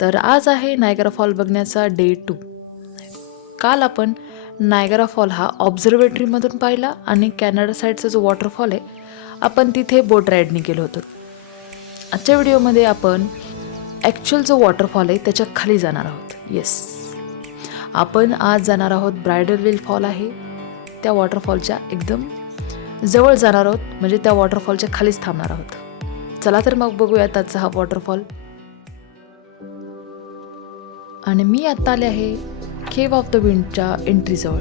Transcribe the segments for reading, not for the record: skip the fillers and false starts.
तर आज आहे नायगरा फॉल बघण्याचा डे 2. काल आपण नायगरा फॉल हा ऑब्झर्वेटरीमधून पाहिला आणि कॅनडा साईडचा जो वॉटरफॉल आहे आपण तिथे बोट राईडनी गेलो होतो. आजच्या व्हिडिओमध्ये आपण ॲक्च्युअल जो वॉटरफॉल आहे त्याच्या खाली जाणार आहोत. येस, आपण आज जाणार आहोत ब्रायडल व्हील फॉल आहे त्या वॉटरफॉलच्या एकदम जवळ जाणार आहोत, म्हणजे त्या वॉटरफॉलच्या खालीच थांबणार आहोत. चला तर मग बघूयात आजचा हा वॉटरफॉल. आणि मी आत्ता आले आहे केव ऑफ द विंडच्या एंट्रीजवळ.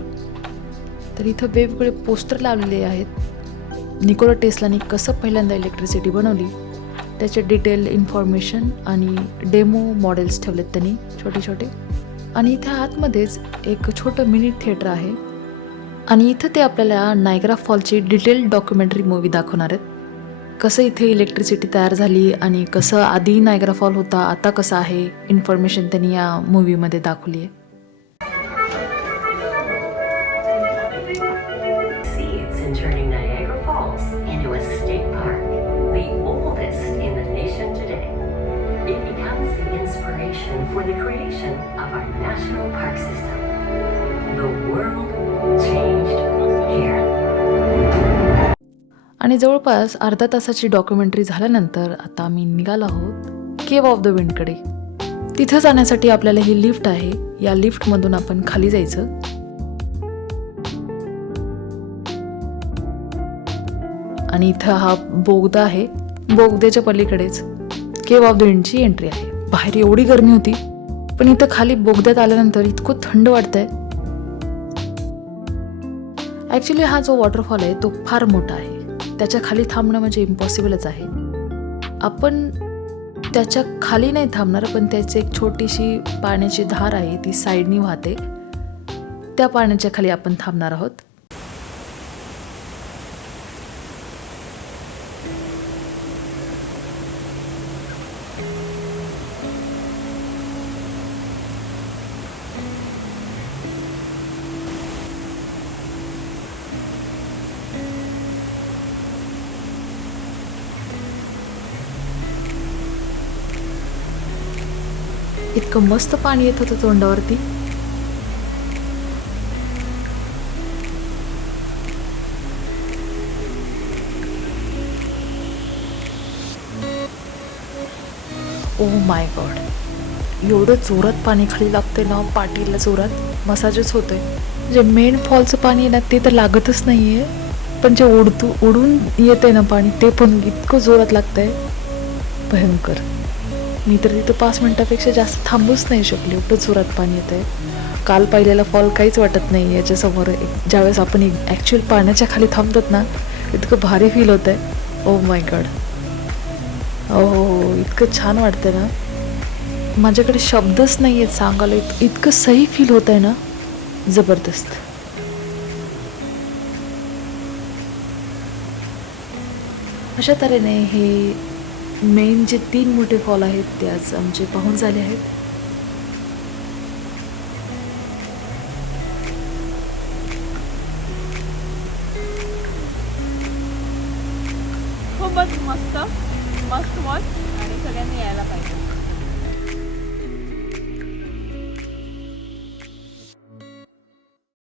तर इथं वेगवेगळे पोस्टर लावलेले आहेत. निकोला टेस्लाने कसं पहिल्यांदा इलेक्ट्रिसिटी बनवली त्याचे डिटेल इन्फॉर्मेशन आणि डेमो मॉडेल्स ठेवलेत त्यांनी छोटे छोटे. आणि इथे आतमध्येच एक छोटं मिनी थिएटर आहे आणि इथं ते आपल्याला नायगरा फॉलची डिटेल डॉक्युमेंटरी मूवी दाखवणार आहेत. कसं इथे इलेक्ट्रिसिटी तयार झाली आणि कसं आधी नायगरा फॉल होता, आता कसं आहे, इन्फॉर्मेशन त्यांनी या मूवीमध्ये दाखवली आहे. For the creation of our national park system. The world changed here. आणि जवळपास अर्धा तासाची डॉक्युमेंटरी झाल्यानंतर आता आम्ही निघालो आहोत केव ऑफ द विंडकडे. तिथं जाण्यासाठी आपल्याला ही लिफ्ट आहे, या लिफ्टमधून आपण खाली जायचं. आणि इथं हा बोगदा आहे, बोगद्याच्या पलीकडेच केव ऑफ द विंडची एंट्री आहे. बाहेर एवढी गरमी होती पण इथं खाली बोगद्यात आल्यानंतर इतकं थंड वाटतंय. ॲक्च्युली हा जो वॉटरफॉल आहे तो फार मोठा आहे, त्याच्या खाली थांबणं म्हणजे इम्पॉसिबलच आहे. आपण त्याच्या खाली नाही थांबणार, पण त्याची एक छोटीशी पाण्याची धार आहे, ती साईडनी वाहते, त्या पाण्याच्या खाली आपण थांबणार आहोत. इतकं मस्त पाणी येत होतं तोंडावरती. ओ माय गॉड, एवढं जोरात पाणी खाली लागतंय ना, पाठीला जोरात मसाजच होतोय. जे मेन फॉलचं पाणी आहे ना ते तर लागतच नाहीये, पण जे उडून येतंय ना पाणी ते पण इतकं जोरात लागतंय, भयंकर. मी तर तिथं 5 मिनिटापेक्षा जास्त थांबूच नाही शकले, एवढं जोरात पाणी येत आहे. काल पाहिलेला फॉल काहीच वाटत नाही याच्यासमोर. ज्यावेळेस आपण ॲक्च्युअल पाण्याच्या खाली थांबतात ना, इतकं भारी फील होत आहे. ओ माय गॉड, हो, इतकं छान वाटतं ना, माझ्याकडे शब्दच नाही आहेत सांगायला, इतकं सही फील होत आहे ना, जबरदस्त. अशा तऱ्हेने हे मेन जे 3 मोठे फॉल आहेत ते आज आमचे पाहून झाले आहेत. खूपच मस्त वॉच आणि सगळ्यांनी यायला पाहिजे.